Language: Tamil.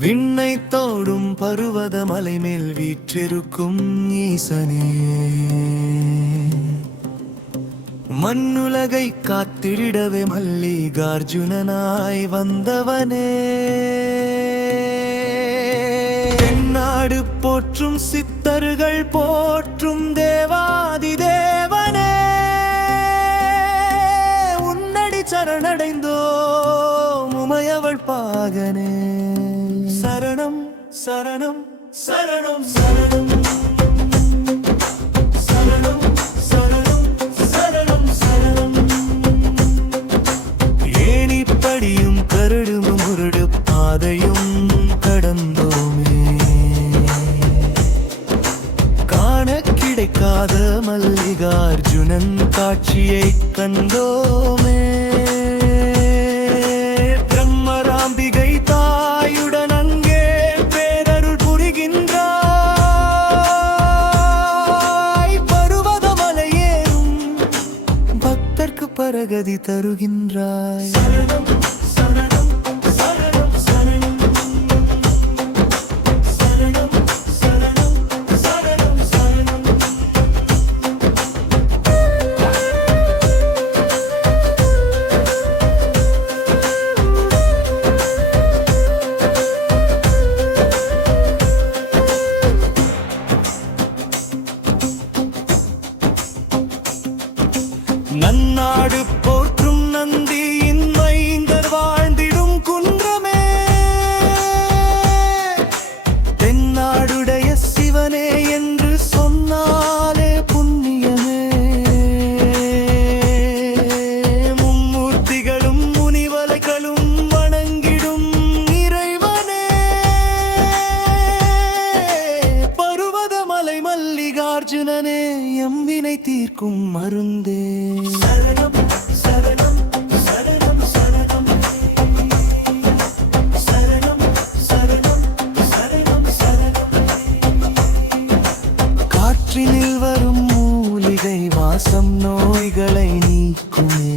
விண்ணை தோடும் பருவத மலை மேல் வீற்றிருக்கும் ஈசனே, மண்ணுலகை காத்திடவே மல்லிகார்ஜுனனாய் வந்தவனே, தென்னாடு போற்றும் சித்தர்கள் போற்றும் தேவாதி தேவனே, உன்னடி சரணடைந்தோம் உமையவள் பாகனே. சரணம் சரணம் சரணம் சரணம் சரணம் சரணம் சரணம் சரணம். ஏணிப்படியும் கரடும் முரடு பாதையும் கடந்தோமே, காண கிடைக்காத மல்லிகார்ஜுனன் காட்சியை கண்டோமே. பிரம்மராம்பிகை தாயுடன் அங்கே பேரருள் புரிகின்றாய், பருவதமலையேறும் பக்தர்க்கு பரகதி தருகின்றாய். சரணம் சரணம் சரணம் சரணம் சரணம் சரணம் சரணம் சரணம். நன்னாடு போற்றும் நந்தியின் மைந்தர் வாழ்ந்திடும் குன்றமே, தென்னாடுடைய சிவனே என்று சொன்னாலே புண்ணியமே, மும்மூர்த்திகளும் முனிவலைகளும் வணங்கிடும் இறைவனே, பருவதமலை மல்லிகார்ஜுனனே எம்வினை தீர்க்கும் மருந்தே. சரணம் சரணம் சரணம் சரணம் சரணம் சரணம் சரணம் சரணம். காற்றினில் வரும் மூலிகை வாசம் நோய்களை நீக்குமே,